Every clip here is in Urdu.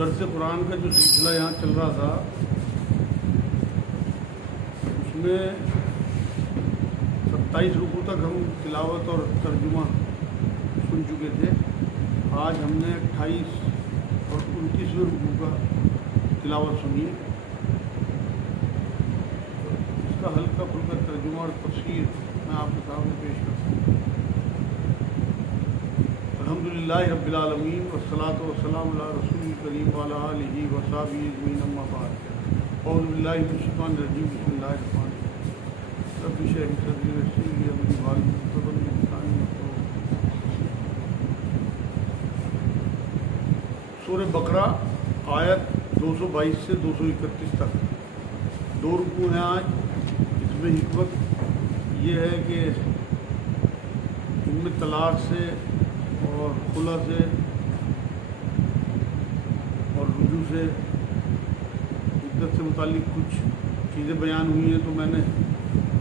درس قرآن کا جو سلسلہ یہاں چل رہا تھا اس میں 27 رکوع تک ہم تلاوت اور ترجمہ سن چکے تھے. آج ہم نے 28 اور 29ویں رکوع کا تلاوت سنی. اس کا ہلکا پھلکا ترجمہ اور تفسیر میں آپ کے سامنے پیش کرتا ہوں. الحمدللہ رب العالمین والصلاۃ والسلام علی رسول کریم وعلی آلہ وصحبہ اجمعین اما بعد. اعوذ باللہ من الشیطان الرجیم بسم اللہ الرحمن الرحیم. رب اشرح لي صدری ویسر لي امری واحلل عقدۃ من لسانی یفقهوا. سورہ بقرہ آیت 222 سے 231 تک 2 رکوع ہیں آج. اس میں حکمت یہ ہے کہ ان میں طلاق سے اور خلا سے اور رجوع سے عدت سے متعلق کچھ چیزیں بیان ہوئی ہیں. تو میں نے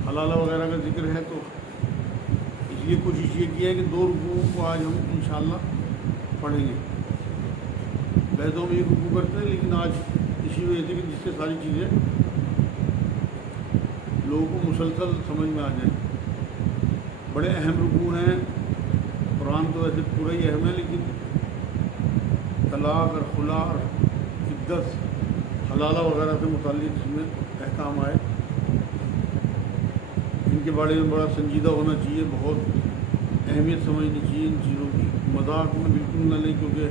حلالہ وغیرہ کا ذکر ہے تو اس لیے کوشش یہ کی ہے کہ 2 رکوع کو آج ہم انشاءاللہ پڑھیں گے. ویسے ہم ایک رکوع کرتے ہیں لیکن آج اسی وجہ سے کہ جس سے ساری چیزیں لوگوں کو مسلسل سمجھ میں آ جائیں. بڑے اہم رکوع ہیں. قرآن تو ویسے پورا ہی اہم ہے لیکن طلاق اور خلا اور عدت حلالہ وغیرہ سے متعلق اس میں احکام آئے. ان کے بارے میں بڑا سنجیدہ ہونا چاہیے. بہت اہمیت سمجھنی چاہیے ان چیزوں کی. مذاق میں بالکل نہ لیں کیونکہ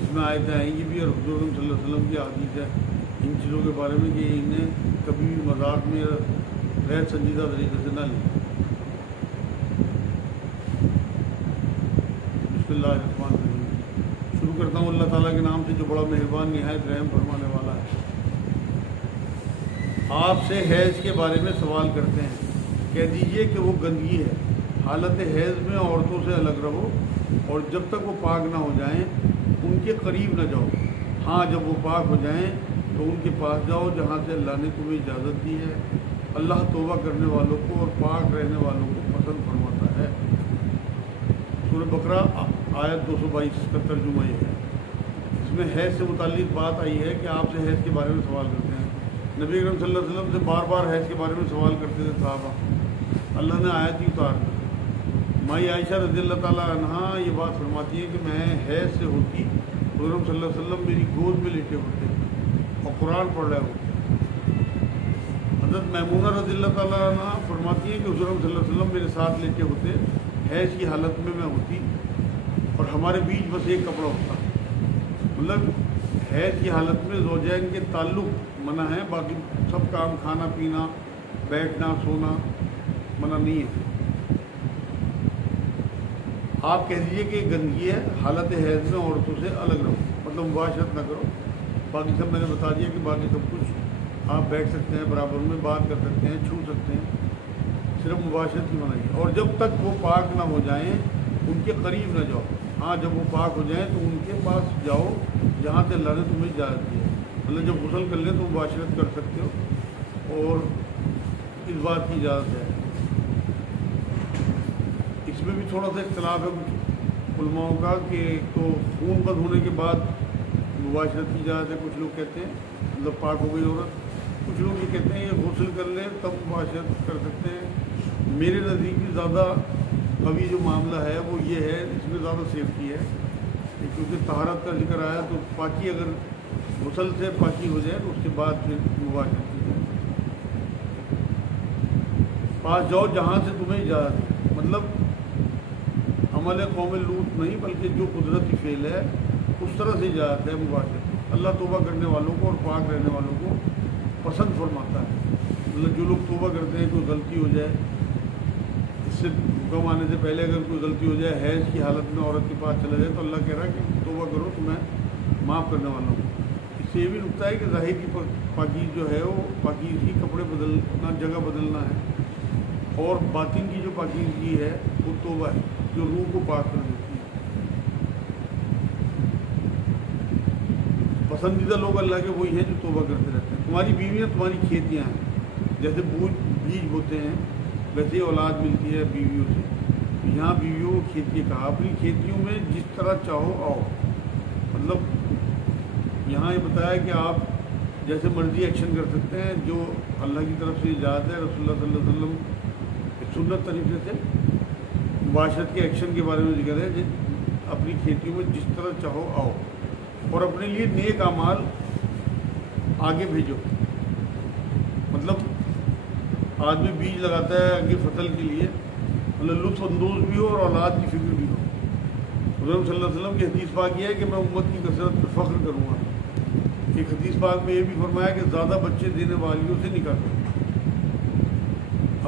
اس میں آیتیں آئیں گی بھی اور حضور صلی اللہ علیہ وسلم کی حدیث ہے ان چیزوں کے بارے میں کہ انہیں کبھی بھی مذاق میں غیر سنجیدہ طریقے سے نہ لیں. بسم اللہ الرحمن الرحیم. شروع کرتا ہوں اللہ تعالیٰ کے نام سے جو بڑا مہربان نہایت رحم فرمانے والا ہے. آپ سے حیض کے بارے میں سوال کرتے ہیں. کہہ دیجئے کہ وہ گندگی ہے. حالت حیض میں عورتوں سے الگ رہو اور جب تک وہ پاک نہ ہو جائیں ان کے قریب نہ جاؤ. ہاں جب وہ پاک ہو جائیں تو ان کے پاس جاؤ جہاں سے اللہ نے تمہیں اجازت دی ہے. اللہ توبہ کرنے والوں کو اور پاک رہنے والوں کو پسند فرماتا ہے. سورہ بقرہ آیت 222 کا ترجمہ یہ ہے. اس میں حیض سے متعلق بات آئی ہے کہ آپ سے حیض کے بارے میں سوال کرتے ہیں. نبی اکرم صلی اللہ علیہ وسلم سے بار بار حیض کے بارے میں سوال کرتے تھے صحابہ. اللہ نے آیت ہی اتار دی. مائی عائشہ رضی اللہ تعالیٰ عنہ یہ بات فرماتی ہے کہ میں حیض سے ہوتی حضور صلی اللہ علیہ وسلم میری گود میں لیٹے ہوتے اور قرآن پڑھ رہے ہوتے. حضرت میمونہ رضی اللہ تعالیٰ عنہ فرماتی ہے کہ حضور صلی اللہ علیہ وسلم میرے ساتھ لیٹے ہوتے حیض کی حالت میں ہوتی اور ہمارے بیچ بس ایک کپڑا ہوتا. مطلب حیض کی حالت میں زوجین کے تعلق منع ہے. باقی سب کام کھانا پینا بیٹھنا سونا منع نہیں ہے. آپ کہہ دیجیے کہ گندگی ہے. حالت حیض میں عورتوں سے الگ رہو مطلب مباشرت نہ کرو. باقی سب میں نے بتا دیا کہ باقی سب کچھ آپ بیٹھ سکتے ہیں برابر میں بات کر سکتے ہیں چھو سکتے ہیں. صرف مباشرت کی منع ہے. اور جب تک وہ پاک نہ ہو جائیں ان کے قریب نہ جاؤ. ہاں جب وہ پاک ہو جائیں تو ان کے پاس جاؤ جہاں سے اللہ نے تمہیں اجازت دی ہے. مطلب جب غسل کر لیں تو مباشرت کر سکتے ہو اور اس بات کی اجازت ہے. اس میں بھی تھوڑا سا اختلاف ہے علماء کا کہ ایک تو خون بند ہونے کے بعد مباشرت کی اجازت ہے. کچھ لوگ کہتے ہیں مطلب پاک ہو گئی عورت. کچھ لوگ یہ کہتے ہیں یہ غسل کر لیں تب مباشرت کر سکتے ہیں. میرے نزدیک بھی زیادہ قوی جو معاملہ ہے وہ یہ ہے اس میں زیادہ سیفٹی ہے کیونکہ طہارت کا ذکر آیا تو پاکی اگر غسل سے پاکی ہو جائے تو اس کے بعد پھر مباشرت کی جائے. پاس جاؤ جہاں سے تمہیں اجازت ہے. مطلب عمل قوم لوط نہیں بلکہ جو قدرتی فعل ہے اس طرح سے اجازت ہے مباشرت. اللہ توبہ کرنے والوں کو اور پاک رہنے والوں کو پسند فرماتا ہے. مطلب جو لوگ توبہ کرتے ہیں کوئی غلطی ہو جائے اس سے حکم آنے سے پہلے اگر کوئی غلطی ہو جائے حیض کی حالت میں عورت کے پاس چلا جائے تو اللہ کہہ رہا ہے کہ توبہ کرو تو میں معاف کرنے والا ہوں. اس سے یہ بھی نکتا ہے کہ ظاہر کی پاکیز جو ہے وہ پاکیزگی کپڑے بدلنا جگہ بدلنا ہے اور باطن کی جو پاکیزگی ہے وہ توبہ ہے جو روح کو پاک کر دیتی ہے. پسندیدہ لوگ اللہ کے وہی ہیں جو توبہ کرتے رہتے ہیں. تمہاری بیویاں تمہاری کھیتیاں ہیں. جیسے بیج بوتے ہیں ویسے اولاد ملتی ہے بیویوں سے. یہاں بیویوں کو کھیتی کہا. اپنی کھیتیوں میں جس طرح چاہو آؤ. مطلب یہاں یہ بتایا کہ آپ جیسے مرضی ایکشن کر سکتے ہیں، جو اللہ کی طرف سے اجازت ہے، رسول اللہ صلی اللہ علیہ وسلم سنت طریقے سے معاشرت کے ایکشن کے بارے میں ذکر ہے، اپنی کھیتیوں میں جس طرح چاہو آؤ اور اپنے لیے نیک اعمال آگے بھیجو۔ مطلب آدمی بیج لگاتا ہے آگے فصل کے لیے، مطلب لطف اندوز بھی ہو اور اولاد کی فکر بھی ہو۔ حضور صلی اللہ علیہ وسلم کی حدیث پاک یہ ہے کہ میں امت کی کثرت پر فخر کروں گا۔ ایک حدیث پاک میں یہ بھی فرمایا کہ زیادہ بچے دینے والیوں سے نکاح کرو۔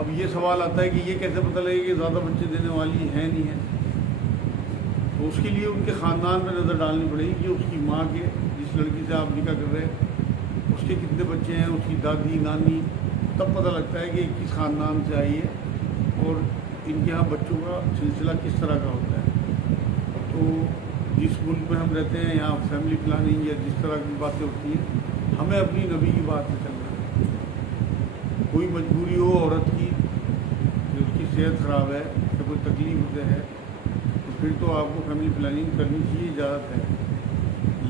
اب یہ سوال آتا ہے کہ یہ کیسے پتہ لگے کہ زیادہ بچے دینے والی ہیں نہیں ہیں؟ تو اس کے لیے ان کے خاندان پہ نظر ڈالنی پڑے گی کہ اس کی ماں کے، جس لڑکی سے آپ نکاح کر رہے ہیں، اس کے کتنے بچے ہیں، اس کی دادی نانی، تب پتہ لگتا ہے کہ کس خاندان سے آئی ہے اور ان کے یہاں بچوں کا سلسلہ کس طرح کا ہوتا ہے۔ تو جس ملک میں ہم رہتے ہیں یہاں فیملی پلاننگ یا جس طرح کی باتیں ہوتی ہیں، ہمیں اپنی نبی کی بات پہ چلنا ہے۔ کوئی مجبوری ہو عورت کی کہ اس کی صحت خراب ہے یا کوئی تکلیف ہوتے ہے تو پھر تو آپ کو فیملی پلاننگ کرنی چاہیے، اجازت ہے،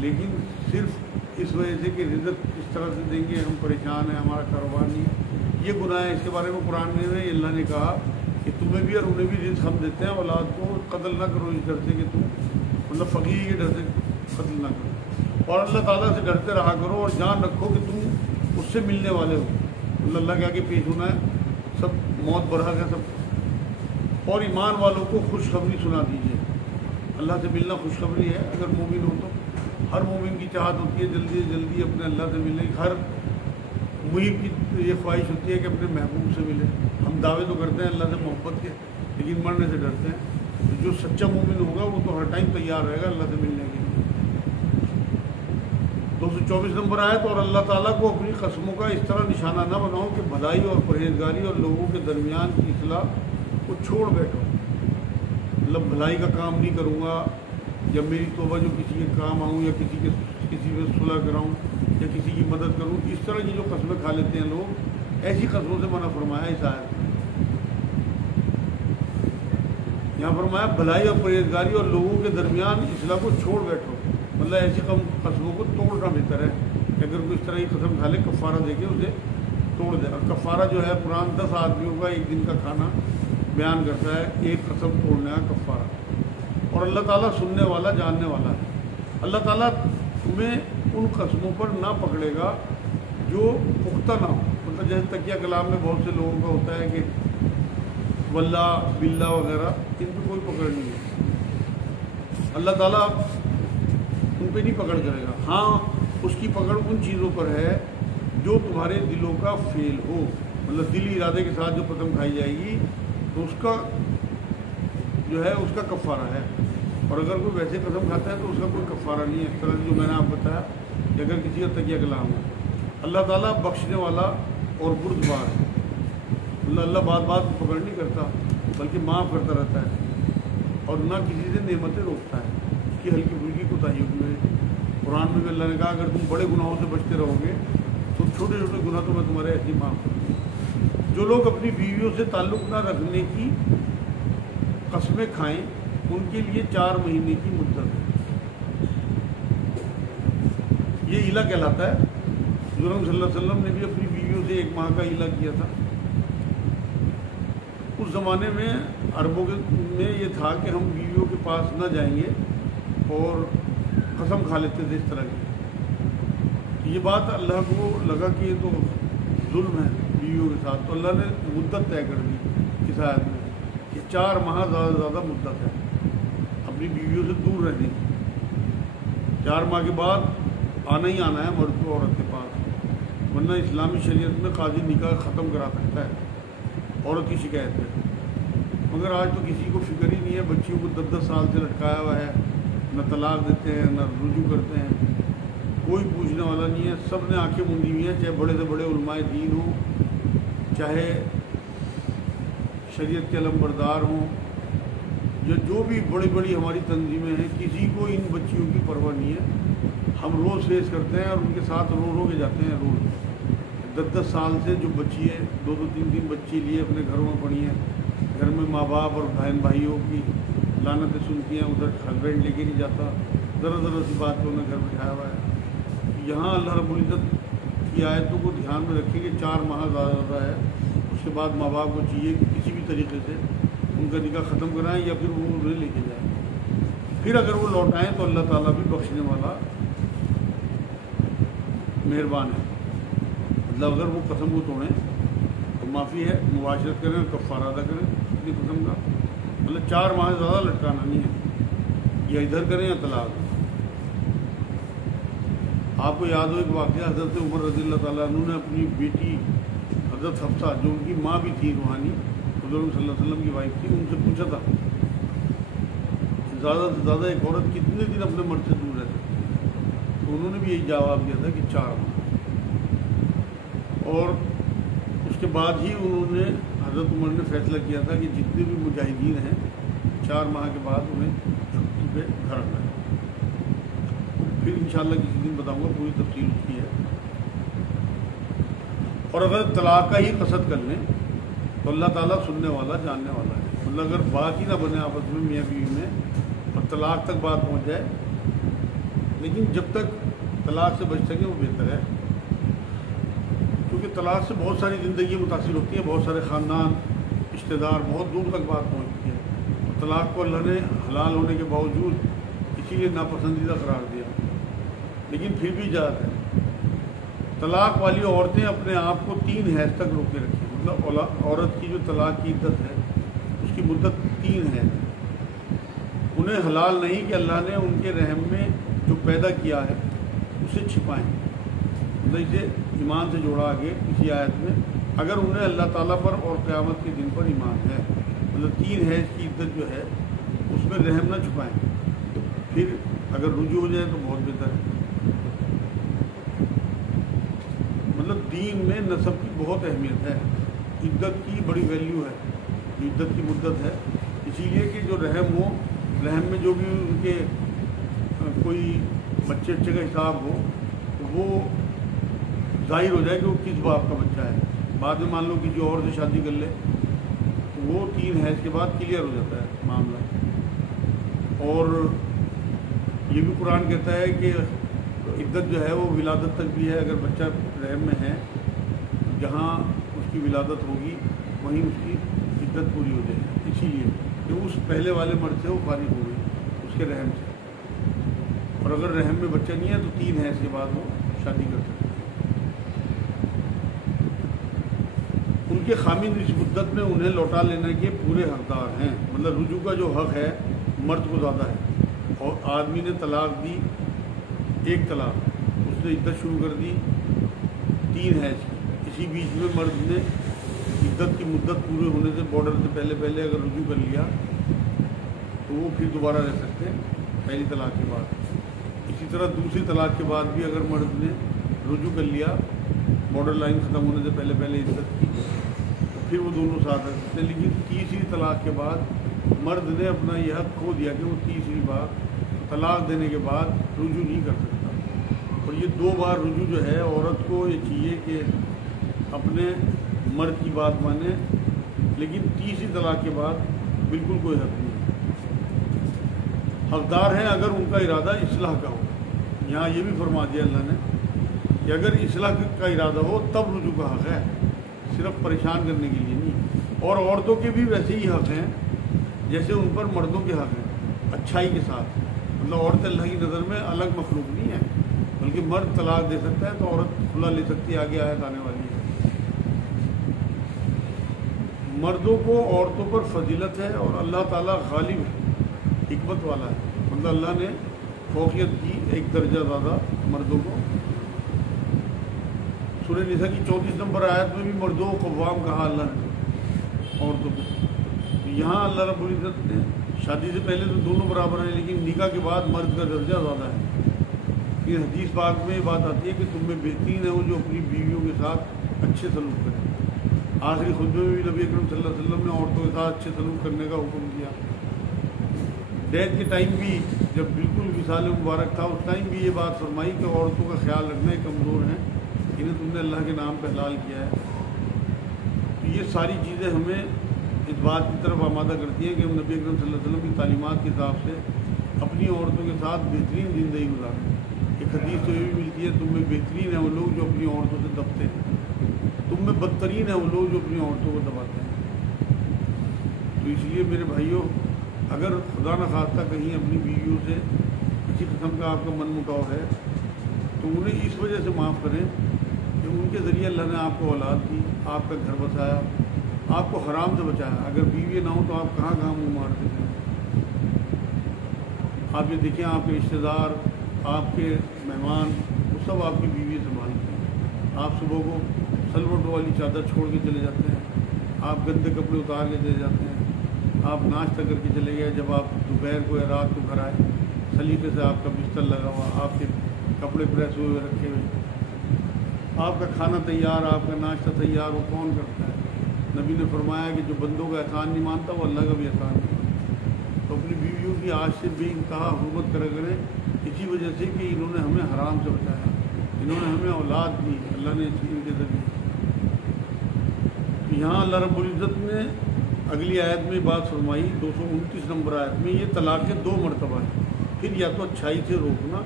لیکن صرف اس وجہ سے کہ رزق کس طرح سے دیں گے، ہم پریشان ہیں، ہمارا کاروبار نہیں ہے، یہ گناہ ہے۔ اس کے بارے میں قرآن میں اللہ نے کہا کہ تمہیں بھی اور انہیں بھی رزق ہم دیتے ہیں، اولاد کو قتل نہ کرو اس ڈر سے کہ تم مطلب فقیر کے ڈر سے قتل نہ کرو، اور اللہ تعالیٰ سے ڈرتے رہا کرو اور جان رکھو کہ تم اس سے ملنے والے ہو۔ اللہ کے آگے پیش ہونا ہے، سب موت برحق ہے سب، اور ایمان والوں کو خوشخبری سنا دیجیے۔ اللہ سے ملنا خوشخبری ہے، اگر مومن ہو تو ہر مومن کی چاہت ہوتی ہے جلدی سے جلدی اپنے اللہ سے ملنے کی، ہر محب کی یہ خواہش ہوتی ہے کہ اپنے محبوب سے ملے۔ ہم دعوے تو کرتے ہیں اللہ سے محبت کے، لیکن مرنے سے ڈرتے ہیں۔ تو جو سچا مومن ہوگا وہ تو ہر ٹائم تیار رہے گا اللہ سے ملنے کے لیے۔ 224 نمبر آیت، اور اللہ تعالیٰ کو اپنی قسموں کا اس طرح نشانہ نہ بناؤ کہ بھلائی اور پرہیزگاری اور لوگوں کے درمیان کی اصلاح کو چھوڑ بیٹھو۔ مطلب بھلائی کا کام نہیں کروں گا، یا میری توبہ جو کسی کے کام آؤں، یا کسی میں صلح کراؤں، یا کسی کی مدد کروں، اس طرح کی جو قسمیں کھا لیتے ہیں لوگ، ایسی قسموں سے منع فرمایا اس آیت میں۔ یہاں فرمایا بھلائی اور پرہیزگاری اور لوگوں کے درمیان اصلاح کو چھوڑ بیٹھو، مطلب ایسی قسموں کو توڑنا بہتر ہے کہ اگر کوئی اس طرح کی قسم کھا لے کفارہ دے کے اسے توڑ دے۔ اور کفارہ جو ہے قرآن 10 آدمیوں کا ایک دن کا کھانا بیان کرتا ہے، ایک قسم توڑنے کا کفارہ۔ اور اللہ تعالیٰ سننے والا جاننے والا ہے۔ اللہ تعالیٰ تمہیں ان قسموں پر نہ پکڑے گا جو پختہ نہ ہو، مطلب جیسے تکیہ کلام میں بہت سے لوگوں کا ہوتا ہے کہ واللہ باللہ وغیرہ، ان پہ کوئی پکڑ نہیں ہے۔ اللہ تعالیٰ ان پہ نہیں پکڑ کرے گا، ہاں اس کی پکڑ ان چیزوں پر ہے جو تمہارے دلوں کا فعل ہو، مطلب دلی ارادے کے ساتھ جو قسم کھائی جائے گی تو اس کا جو ہے اس کا کفارہ ہے، اور اگر کوئی ویسے قسم کھاتا ہے تو اس کا کوئی کفارہ نہیں ہے۔ اس طرح جو میں نے آپ بتایا کہ اگر کسی کا تکیہ کلام ہے، اللہ تعالیٰ بخشنے والا اور بردبار ہے۔ اللہ بات بات پکڑ نہیں کرتا بلکہ معاف کرتا رہتا ہے، اور نہ کسی سے نعمتیں روکتا ہے، اس کی ہلکی پھلکی کوتاہیوں میں۔ قرآن میں بھی اللہ نے کہا اگر تم بڑے گناہوں سے بچتے رہو گے تو چھوٹے چھوٹے گناہ تو میں تمہارے ایسے معاف کروں گا۔ جو لوگ اپنی بیویوں سے تعلق نہ رکھنے کی قسمیں کھائیں ان کے لیے 4 مہینے کی مدت ہے، یہ عیلہ کہلاتا ہے۔ حضور صلی اللہ علیہ وسلم نے بھی اپنی بیویوں سے 1 ماہ کا عیلہ کیا تھا۔ اس زمانے میں عربوں میں یہ تھا کہ ہم بیویوں کے پاس نہ جائیں گے اور قسم کھا لیتے تھے اس طرح کی۔ یہ بات اللہ کو لگا کہ یہ تو ظلم ہے بیویوں کے ساتھ، تو اللہ نے مدت طے کر دی اس آیت میں کہ 4 ماہ زیادہ سے زیادہ مدت ہے اپنی بیویوں سے دور رہنے کی۔ 4 ماہ کے بعد آنا ہی آنا ہے مرد کو عورت کے پاس، ورنہ اسلامی شریعت میں قاضی نکاح ختم کرا سکتا ہے عورت کی شکایت پہ۔ مگر آج تو کسی کو فکر ہی نہیں ہے، بچیوں کو 10 سال سے لٹکایا ہوا ہے، نہ طلاق دیتے ہیں نہ رجوع کرتے ہیں، کوئی پوچھنے والا نہیں ہے۔ سب نے آنکھیں موندی ہوئی ہیں، چاہے بڑے سے بڑے علماء دین ہوں، چاہے شریعت کے علمبردار ہوں، یا جو بھی بڑی بڑی ہماری تنظیمیں ہیں، کسی کو ان بچیوں کی پرواہ نہیں ہے۔ ہم روز فیس کرتے ہیں اور ان کے ساتھ رو رو کے جاتے ہیں روز۔ 10 سال سے جو بچی ہے، 2 3 بچی لیے اپنے گھروں میں پڑی ہیں، گھر میں ماں باپ اور بہن بھائیوں کی لعنتیں سنتی ہیں، ادھر ہسبینڈ لے کے نہیں جاتا، ذرا سی بات پہ انہیں گھر بٹھایا ہوا ہے۔ یہاں اللہ رب العزت کی آیتوں کو دھیان میں رکھیں کہ 4 ماہ زیادہ ہے، اس کے بعد ماں باپ کو چاہیے کہ کسی بھی طریقے سے ان کا نکاح ختم کرائیں یا پھر وہ انہیں لے کے جائیں، پھر اگر وہ لوٹائیں تو اللہ تعالیٰ بھی بخشنے والا مہربان ہے۔ مطلب اگر وہ قسم کو توڑیں تو معافی ہے، مباشرت کریں اور کفارہ ادا کریں اپنی قسم کا، مطلب 4 ماہ سے زیادہ لٹکانا نہیں ہے، یا ادھر کریں یا طلاق۔ آپ کو یاد ہو ایک واقعہ، حضرت عمر رضی اللہ تعالیٰ عنہ نے اپنی بیٹی حضرت حفصہ جو ان کی ماں بھی تھی روحانی، حضور صلی اللہ علیہ وسلم کی وائف تھی، ان سے پوچھا تھا زیادہ سے زیادہ ایک عورت کتنے دن اپنے مرد سے دور رہ سکتی ہے، تو انہوں نے بھی یہی جواب دیا تھا کہ 4 ماہ۔ اور اس کے بعد ہی انہوں نے حضرت عمر نے فیصلہ کیا تھا کہ جتنے بھی مجاہدین ہیں 4 ماہ کے بعد انہیں چھٹی پہ گھر آنا ہے۔ پھر انشاءاللہ کسی دن بتاؤں گا پوری تفصیل اس کی ہے۔ اور اگر طلاق کا ہی قصد کر لیں تو اللہ تعالیٰ سننے والا جاننے والا ہے، مطلب اگر بات ہی نہ بنے آپس میں میاں بیوی میں اور طلاق تک بات پہنچ جائے، لیکن جب تک طلاق سے بچ سکے وہ بہتر ہے، کیونکہ طلاق سے بہت ساری زندگی متاثر ہوتی ہے، بہت سارے خاندان رشتہ دار بہت دور تک بات پہنچتی ہے۔ اور طلاق کو اللہ نے حلال ہونے کے باوجود اسی لیے ناپسندیدہ قرار دیا، لیکن پھر بھی اجازت ہے۔ طلاق والی عورتیں اپنے آپ کو 3 حیض تک روکے رکھیں، مطلب عورت کی جو طلاق کی عدت ہے اس کی مدت 3 ہے، انہیں حلال نہیں کہ اللہ نے ان کے رحم میں جو پیدا کیا ہے اسے چھپائیں، مطلب اسے ایمان سے جوڑا آگے کسی آیت میں، اگر انہیں اللہ تعالیٰ پر اور قیامت کے دن پر ایمان ہے، مطلب 3 حیض کی عدت جو ہے اس میں رحم نہ چھپائیں، پھر اگر رجوع ہو جائے تو بہت بہتر ہے۔ مطلب دین میں نسب کی بہت اہمیت ہے، عدت کی بڑی ویلیو ہے، جو عدت کی مدت ہے، اسی لیے کہ جو رحم ہو، رحم میں جو بھی ان کے کوئی بچے کا حساب ہو وہ ظاہر ہو جائے کہ وہ کس باپ کا بچہ ہے۔ بعد میں مان لو کسی اور سے شادی کر لے تو وہ 3 حیض کے بعد کلیئر ہو جاتا ہے معاملہ۔ اور یہ بھی قرآن کہتا ہے کہ عدت جو ہے وہ ولادت تک بھی ہے، اگر بچہ رحم میں ہے جہاں اس کی ولادت ہوگی وہیں اس کی عدت پوری ہو جائے گی، اسی لیے کہ اس پہلے والے مرد سے وہ فارغ ہو گئی اس کے رحم سے، اور اگر رحم میں بچہ نہیں ہے تو 3 حیض کے بعد وہ شادی کر سکتے ہیں۔ ان کے خامند اس مدت میں انہیں لوٹا لینے کے پورے حقدار ہیں، مطلب رجوع کا جو حق ہے مرد کو زیادہ ہے، اور آدمی نے طلاق دی 1 طلاق، اس نے عدت شروع کر دی 3 حیض کی، اسی بیچ میں مرد نے عدت کی مدت پورے ہونے سے بارڈر سے پہلے اگر رجوع کر لیا تو وہ پھر دوبارہ رہ سکتے ہیں پہلی طلاق کے بعد۔ اسی طرح دوسری طلاق کے بعد بھی اگر مرد نے رجوع کر لیا بارڈر لائن ختم ہونے سے پہلے عدت کی تو پھر وہ دونوں ساتھ رہ سکتے ہیں، لیکن تیسری طلاق کے بعد مرد نے اپنا یہ حق کھو دیا کہ وہ تیسری بار طلاق دینے کے بعد رجوع نہیں کر سکتا۔ اور یہ 2 بار رجوع جو ہے عورت کو یہ چاہیے کہ اپنے مرد کی بات مانے، لیکن تیسری طلاق کے بعد بالکل کوئی حق نہیں ہے۔ حقدار ہیں اگر ان کا ارادہ اصلاح کا ہو، یہاں یہ بھی فرما دیا اللہ نے کہ اگر اصلاح کا ارادہ ہو تب رجوع کا حق ہے، صرف پریشان کرنے کے لیے نہیں۔ اور عورتوں کے بھی ویسے ہی حق ہیں جیسے ان پر مردوں کے حق ہیں، اچھائی کے ساتھ، مطلب عورت اللہ کی نظر میں الگ مخلوق نہیں ہے، بلکہ مرد طلاق دے سکتا ہے تو عورت کھلا لے سکتی ہے، آگے آیت آنے والی ہے۔ مردوں کو عورتوں پر فضیلت ہے اور اللہ تعالیٰ غالب ہے، حکمت والا ہے، مطلب اللہ نے فوقیت کی 1 درجہ زیادہ مردوں کو۔ سورہ نساء کی 34 نمبر آیت میں بھی مردوں کو قوام کہا اللہ نے عورتوں کو، یہاں اللہ رب العزت نے شادی سے پہلے تو دونوں برابر ہیں، لیکن نکاح کے بعد مرد کا درجہ زیادہ ہے۔ یہ حدیث پاک میں یہ بات آتی ہے کہ تم میں بہترین ہے وہ جو اپنی بیویوں کے ساتھ اچھے سلوک کرے۔ آخری خطبے میں بھی نبی اکرم صلی اللہ علیہ وسلم نے عورتوں کے ساتھ اچھے سلوک کرنے کا حکم دیا۔ ڈیتھ کے ٹائم بھی جب بالکل وصال مبارک تھا اس ٹائم بھی یہ بات فرمائی کہ عورتوں کا خیال رکھنا کمزور ہیں، انہیں تم نے اللہ کے نام پہ حلال کیا ہے۔ تو یہ ساری چیزیں ہمیں اس بات کی طرف آمادہ کرتی ہیں کہ ہم نبی اکرم صلی اللہ علیہ وسلم کی تعلیمات کے حساب سے اپنی عورتوں کے ساتھ بہترین زندگی گزاریں. ایک حدیث تو یہ بھی ملتی ہے تم میں بہترین ہیں وہ لوگ جو اپنی عورتوں سے دبتے ہیں, تم میں بدترین ہیں وہ لوگ جو اپنی عورتوں کو دباتے ہیں. تو اس لیے میرے بھائیوں, اگر خدا نخواستہ کہیں اپنی بیویوں سے کسی قسم کا آپ کا من مٹاؤ ہے تو انہیں اس وجہ سے معاف کریں کہ ان کے ذریعے اللہ نے آپ کو اولاد دی, آپ کا گھر بسایا, آپ کو حرام سے بچایا. اگر بیوی نہ ہو تو آپ کہاں کہاں منہ مارتے تھے. آپ یہ دیکھیں آپ کے رشتہ دار, آپ کے مہمان, وہ سب آپ کی بیوی سنبھالتے ہیں. آپ صبح کو سلوٹ والی چادر چھوڑ کے چلے جاتے ہیں, آپ گندے کپڑے اتار کے چلے جاتے ہیں, آپ ناشتہ کر کے چلے گئے, جب آپ دوپہر کو یا رات کو گھر آئے سلیقے سے آپ کا بستر لگا ہوا, آپ کے کپڑے پریس ہوئے رکھے ہوئے, آپ کا کھانا تیار, آپ کا ناشتہ تیار, وہ کون کرتا ہے؟ نبی نے فرمایا کہ جو بندوں کا احسان نہیں مانتا وہ اللہ کا بھی احسان نہیں مانتا. تو اپنی بیویوں کی آج سے بے انتہا حرمت کرا کریں, اسی وجہ سے کہ انہوں نے ہمیں حرام سے بچایا, انہوں نے ہمیں اولاد دی, اللہ نے ان کے ذریعے. یہاں اللہ رب العزت نے اگلی آیت میں بات فرمائی 229 نمبر آیت میں, یہ طلاق کے 2 مرتبہ ہیں. پھر یا تو اچھائی سے روکنا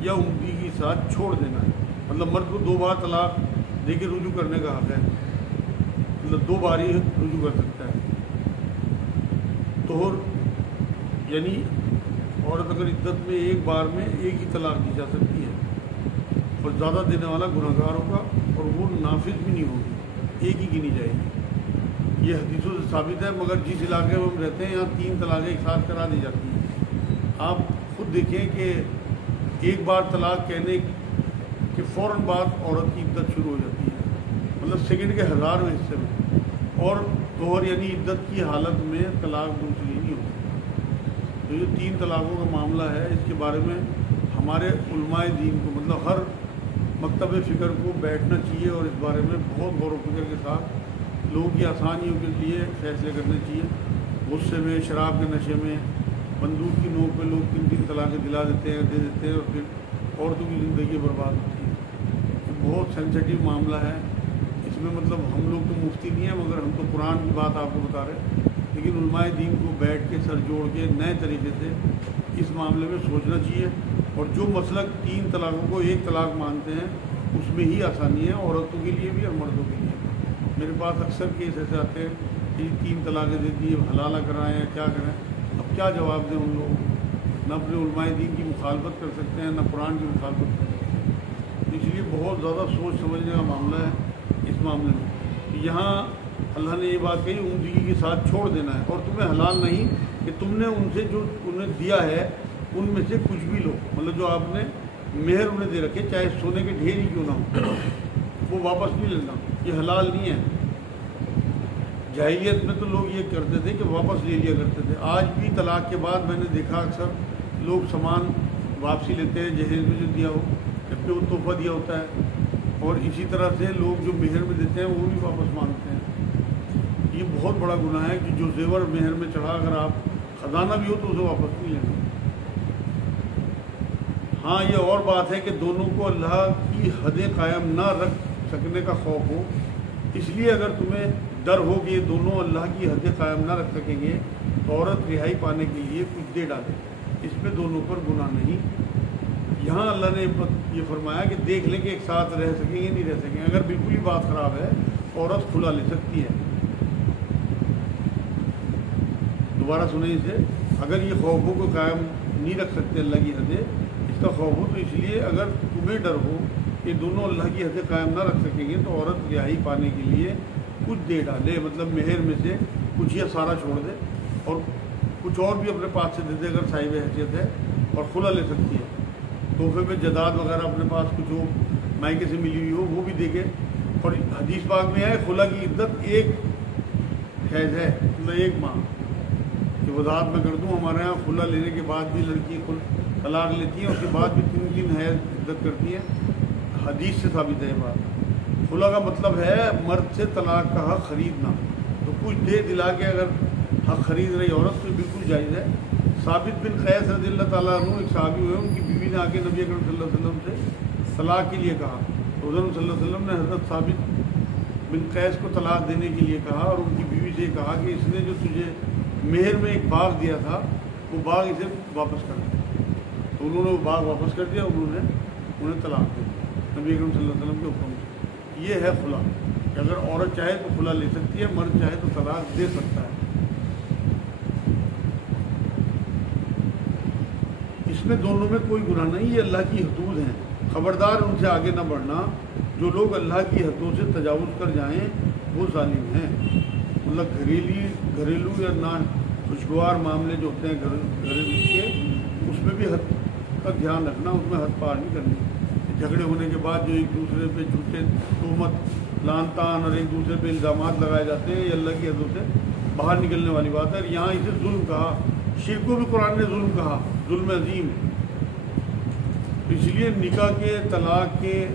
یا عمدگی کے ساتھ چھوڑ دینا ہے. مطلب مرد کو 2 بار طلاق دے کے رجوع کرنے کا حق ہے, مطلب 2 بار ہی رجوع کر سکتا ہے. طہر یعنی عورت اگر عدت میں ایک بار میں ایک ہی طلاق دی جا سکتی ہے, اور زیادہ دینے والا گناہ گار ہوگا اور وہ نافذ بھی نہیں ہوگی, ایک ہی گنی جائے گی. یہ حدیثوں سے ثابت ہے. مگر جس علاقے میں ہم رہتے ہیں یہاں 3 طلاقیں ایک ساتھ کرا دی جاتی ہیں. آپ خود دیکھیں کہ ایک بار طلاق کہنے کے فوراً بعد عورت کی عدت شروع ہو جاتی ہے, مطلب سیکنڈ کے 1000ویں حصے میں, اور طہر یعنی عدت کی حالت میں طلاق دوسری نہیں ہوتی. تو یہ 3 طلاقوں کا معاملہ ہے, اس کے بارے میں ہمارے علماء دین کو, مطلب ہر مکتب فکر کو بیٹھنا چاہیے اور اس بارے میں بہت غور و فکر کے ساتھ لوگوں کی آسانیوں کے لیے فیصلے کرنے چاہیے. غصے میں, شراب کے نشے میں, بندوق کی نوک پہ لوگ 3 طلاقیں دلا دیتے ہیں, دے دیتے ہیں, اور پھر عورتوں کی زندگی برباد ہوتی ہے. یہ بہت سینسیٹیو معاملہ ہے. اس میں مطلب ہم لوگ تو مفتی نہیں ہیں, مگر ہم تو قرآن کی بات آپ کو بتا رہے ہیں. لیکن علماء دین کو بیٹھ کے سر جوڑ کے نئے طریقے سے اس معاملے میں سوچنا چاہیے. اور جو مسلک 3 طلاقوں کو 1 طلاق مانتے ہیں اس میں ہی آسانی ہے, عورتوں کے لیے بھی اور مردوں کے لیے. میرے پاس اکثر کیس ایسے آتے ہیں کہ 3 طلاقیں دے دی, حلالہ کرائیں یا کیا کریں. اب کیا جواب دیں ان لوگوں کو؟ نہ اپنے علماء دین کی مخالفت کر سکتے ہیں, نہ قرآن کی مخالفت کر سکتے ہیں. اس لیے بہت زیادہ سوچ سمجھنے کا معاملہ ہے اس معاملے میں. یہاں اللہ نے یہ بات کہی عمدگی کے ساتھ چھوڑ دینا ہے, اور تمہیں حلال نہیں کہ تم نے ان سے جو انہیں دیا ہے ان میں سے کچھ بھی لو. مطلب جو آپ نے مہر انہیں دے رکھے, چاہے سونے کے ڈھیر ہی کیوں نہ ہو, وہ واپس نہیں لینا. یہ حلال نہیں ہے. جاہلیت میں تو لوگ یہ کرتے تھے کہ واپس لے لیا کرتے تھے. آج بھی طلاق کے بعد میں نے دیکھا اکثر لوگ سامان واپسی لیتے ہیں, جہیز میں جو دیا ہو, جبکہ وہ تحفہ دیا ہوتا ہے. اور اسی طرح سے لوگ جو مہر میں دیتے ہیں وہ بھی واپس مانگتے ہیں. یہ بہت بڑا گناہ ہے کہ جو زیور مہر میں چڑھا اگر آپ خزانہ بھی ہو تو اسے واپس نہیں لینا. ہاں یہ اور بات ہے کہ دونوں کو اللہ کی حدیں قائم نہ رکھ سکنے کا خوف ہو, اس لیے اگر تمہیں ڈر ہو کہ یہ دونوں اللہ کی حدیں قائم نہ رکھ سکیں گے تو عورت رہائی پانے کے لیے کچھ دے ڈالے, اس میں دونوں پر گناہ نہیں. یہاں اللہ نے یہ فرمایا کہ دیکھ لیں کہ ایک ساتھ رہ سکیں گے نہیں رہ سکیں گے. اگر بالکل ہی بات خراب ہے عورت کھلا لے سکتی ہے. دوبارہ سنیں اسے, اگر یہ خوفوں کو قائم نہیں رکھ سکتے اللہ کی حدیں, اس کا خوف ہو تو اس لیے اگر تمہیں ڈر ہو کہ دونوں اللہ کی حدیں قائم نہ رکھ سکیں گے تو عورت رہائی پانے کے لیے کچھ دے ڈالے. مطلب مہر میں سے کچھ یا سارا چھوڑ دے اور کچھ اور بھی اپنے پاس سے دے دے اگر صاحب حیثیت ہے, اور کھلا لے سکتی ہے. تحفے میں جائیداد وغیرہ اپنے پاس کچھ ہو, مائکے سے ملی ہوئی ہو, وہ بھی دے کے. اور حدیث پاک میں ہے خلا کی عدت 1 حیض ہے, مطلب 1 ماہ. کہ وضاحت میں کر دوں, ہمارے یہاں خلا لینے کے بعد بھی لڑکی طلاق لیتی ہیں, اس کے بعد بھی 3 حیض عدت کرتی ہیں. حدیث سے ثابت ہے یہ بات. خلا کا مطلب ہے مرد سے طلاق کا حق خریدنا. تو کچھ دے دلا کے اگر حق خرید رہی عورت تو بالکل جائز ہے. ثابت بن قیس رضی اللہ تعالیٰ عنہ ایک صحابی ہوئے, ان کی بیوی نے آ کے نبی اکرم صلی اللہ علیہ وسلم سے طلاق کے لیے کہا. تو حضرت صلی اللہ علیہ وسلم نے حضرت ثابت بن قیس کو طلاق دینے کے لیے کہا, اور ان کی بیوی سے کہا کہ اس نے جو تجھے مہر میں ایک باغ دیا تھا وہ باغ اسے واپس کر دیا، تو انہوں نے وہ باغ واپس کر دیا، انہیں طلاق دے دیا نبی اکرم صلی اللہ علیہ وسلم کے حکم سے۔ یہ ہے خلا کہ اگر عورت چاہے تو خلا لے سکتی ہے، مرد چاہے تو طلاق دے سکتا ہے۔ اس میں دونوں میں کوئی گناہ نہیں، یہ اللہ کی حدود ہیں، خبردار ان سے آگے نہ بڑھنا۔ جو لوگ اللہ کی حدوں سے تجاوز کر جائیں وہ ظالم ہیں۔ مطلب گھریلو یا نا خوشگوار معاملے جو ہوتے ہیں گھریلو کے، اس میں بھی حد کا دھیان رکھنا، اس میں حد پار نہیں کرنی۔ جھگڑے ہونے کے بعد جو ایک دوسرے پہ جھوٹے تہمت، لعن طعن اور ایک دوسرے پہ الزامات لگائے جاتے ہیں، یہ اللہ کی حدوں سے باہر نکلنے والی بات ہے۔ اور یہاں اسے ظلم کہا، شرک کو بھی قرآن نے ظلم کہا، ظلم عظیم۔ اس لیے نکاح کے، طلاق کے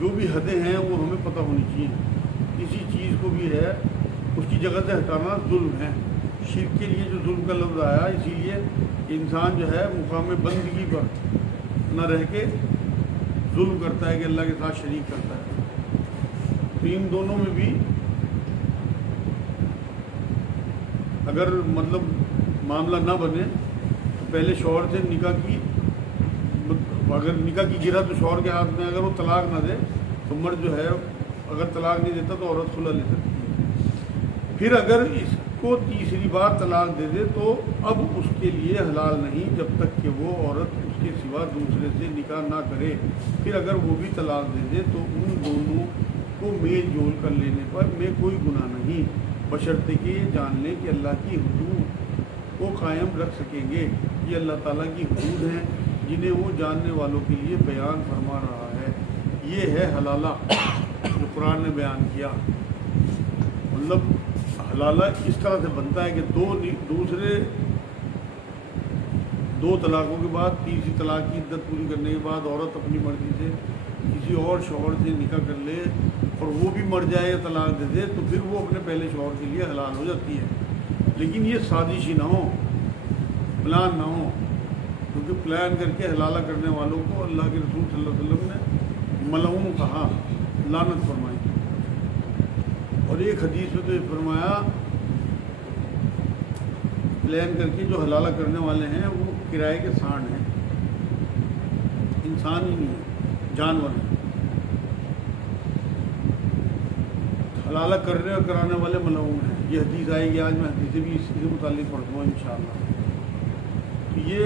جو بھی حدیں ہیں وہ ہمیں پتہ ہونی چاہیے۔ کسی چیز کو بھی ہے اس کی جگہ سے ہٹانا ظلم ہے۔ شرک کے لیے جو ظلم کا لفظ آیا، اسی لیے انسان جو ہے مقام بندگی پر نہ رہ کے ظلم کرتا ہے کہ اللہ کے ساتھ شریک کرتا ہے۔ تو ان دونوں میں بھی اگر مطلب معاملہ نہ بنے تو پہلے شوہر سے نکاح کی، اگر نکاح کی گرا تو شوہر کے ہاتھ میں، اگر وہ طلاق نہ دے تو مرد جو ہے اگر طلاق نہیں دیتا تو عورت خلا لے سکتی ہے۔ پھر اگر اس کو تیسری بار طلاق دے دے تو اب اس کے لیے حلال نہیں جب تک کہ وہ عورت اس کے سوا دوسرے سے نکاح نہ کرے۔ پھر اگر وہ بھی طلاق دے دے تو ان دونوں کو میل جول کر لینے پر میں کوئی گناہ نہیں، بشرطے کہ یہ جان لیں کہ اللہ کی حدود کو قائم رکھ سکیں گے۔ یہ اللہ تعالیٰ کی حدود ہیں جنہیں وہ جاننے والوں کے لیے بیان فرما رہا ہے۔ یہ ہے حلالہ جو قرآن نے بیان کیا۔ مطلب حلالہ اس طرح سے بنتا ہے کہ دو طلاقوں کے بعد تیسری طلاق کی عدت پوری کرنے کے بعد عورت اپنی مرضی سے کسی اور شوہر سے نکاح کر لے اور وہ بھی مر جائے یا طلاق دے دے تو پھر وہ اپنے پہلے شوہر کے لیے حلال ہو جاتی ہے۔ لیکن یہ سازشی نہ ہو، پلان نہ ہو، کیونکہ پلان کر کے حلالہ کرنے والوں کو اللہ کے رسول صلی اللہ علیہ وسلم نے ملعون کہا، لعنت فرمائی۔ اور ایک حدیث میں تو یہ فرمایا پلان کر کے جو حلالہ کرنے والے ہیں وہ کرائے کے سانڈ ہیں، انسان ہی نہیں ہے، جانور ہیں۔ حلالہ کرنے اور کرانے والے ملعون ہیں۔ یہ حدیث آئے گی، آج میں حدیثیں بھی اسی سے متعلق پڑھوں گا انشاءاللہ۔ تو یہ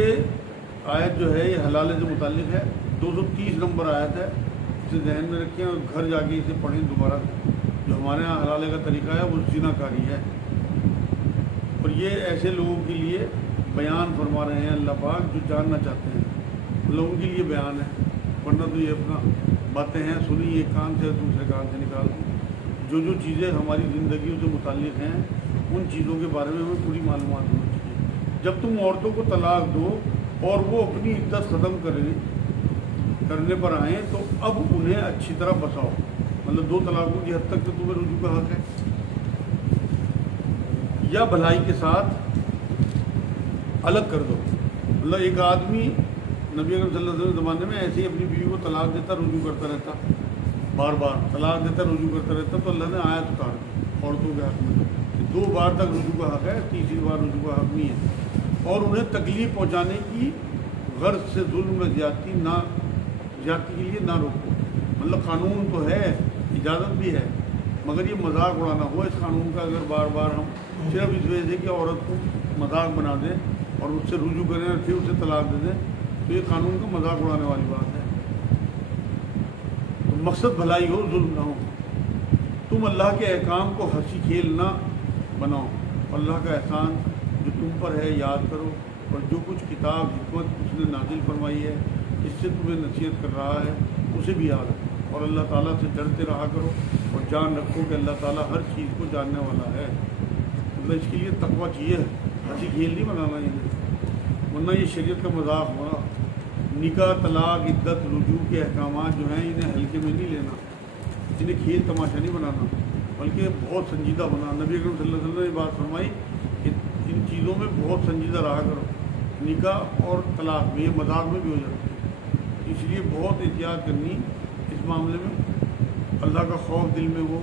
آیت جو ہے یہ حلالے سے متعلق ہے، 230 نمبر آیت ہے، اسے ذہن میں رکھیں اور گھر جا کے اسے پڑھیں دوبارہ۔ جو ہمارے ہاں حلالے کا طریقہ ہے وہ زنا کاری ہے، اور یہ ایسے لوگوں کے لیے بیان فرما رہے ہیں اللہ پاک جو جاننا چاہتے ہیں، لوگوں کے لیے بیان ہے، ورنہ تو یہ اپنا باتیں ہیں سنی ایک کان سے دوسرے کان سے نکال دیں۔ جو چیزیں ہماری زندگیوں سے متعلق ہیں ان چیزوں کے بارے میں ہمیں پوری معلومات ہونی چاہیے۔ جب تم عورتوں کو طلاق دو اور وہ اپنی عدت ختم کرنے پر آئیں تو اب انہیں اچھی طرح بساؤ، مطلب 2 طلاقوں کی حد تک تو تمہیں رجوع کا حق ہے، یا بھلائی کے ساتھ الگ کر دو۔ مطلب ایک آدمی نبی اکرم صلی اللہ علیہ وسلم زمانے میں ایسے ہی اپنی بیوی کو طلاق دیتا، رجوع کرتا رہتا، بار بار طلاق دیتا، رجوع کرتا رہتا، تو اللہ نے آیت اتار دی عورتوں کے حق میں کہ 2 بار تک رجوع کا حق ہے، تیسری بار رجوع کا حق نہیں ہے، اور انہیں تکلیف پہنچانے کی غرض سے ظلم میں زیادتی کے لیے نہ روکو۔ مطلب قانون تو ہے، اجازت بھی ہے، مگر یہ مذاق اڑانا ہو اس قانون کا۔ اگر بار بار ہم صرف اس وجہ سے کہ عورت کو مذاق بنا دیں اور اس سے رجوع کریں اور پھر اسے طلاق دے دیں تو یہ قانون کا مذاق اڑانے والی بات ہے۔ تو مقصد بھلائی ہو، ظلم نہ ہو۔ تم اللہ کے احکام کو ہنسی کھیل نہ بناؤ، اللہ کا احسان جو تم پر ہے یاد کرو، اور جو کچھ کتاب حکمت اس نے نازل فرمائی ہے اس سے تمہیں نصیحت کر رہا ہے اسے بھی یاد رکھو، اور اللہ تعالیٰ سے ڈرتے رہا کرو، اور جان رکھو کہ اللہ تعالیٰ ہر چیز کو جاننے والا ہے۔ مطلب اس کے لیے تقویٰ چاہیے، ہنسی کھیل نہیں بنانا یہ، ورنہ یہ شریعت کا مذاق ہوا۔ نکاح، طلاق، عدت، رجوع کے احکامات جو ہیں انہیں ہلکے میں نہیں لینا، انہیں کھیل تماشا نہیں بنانا، بلکہ بہت سنجیدہ بنا۔ نبی اکرم صلی اللہ علیہ وسلم نے یہ بات فرمائی کہ ان چیزوں میں بہت سنجیدہ رہا کرو، نکاح اور طلاق میں، یہ مذاق میں بھی ہو جاتا ہے، اس لیے بہت احتیاط کرنی اس معاملے میں۔ اللہ کا خوف دل میں ہو،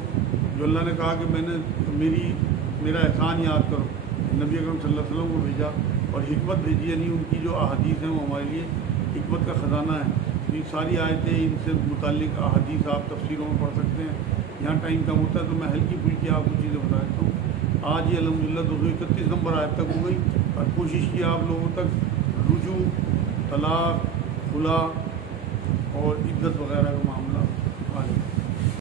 جو اللہ نے کہا کہ میں نے میرا احسان یاد کرو، نبی اکرم صلی اللہ علیہ وسلم کو بھیجا اور حکمت بھیجی، یعنی ان کی جو احادیث ہیں وہ ہمارے لیے حکمت کا خزانہ ہے۔ یہ ساری آیتیں، ان سے متعلق احادیث آپ تفسیروں میں پڑھ سکتے ہیں۔ یہاں ٹائم کم ہوتا ہے تو میں ہلکی پھلکی آپ کو چیزیں بتا دیتا ہوں۔ آج یہ الحمدللہ 231 نمبر آیت تک ہو گئی، اور کوشش کی آپ لوگوں تک رجوع، طلاق، خلا اور عدت وغیرہ کا معاملہ آ جائے۔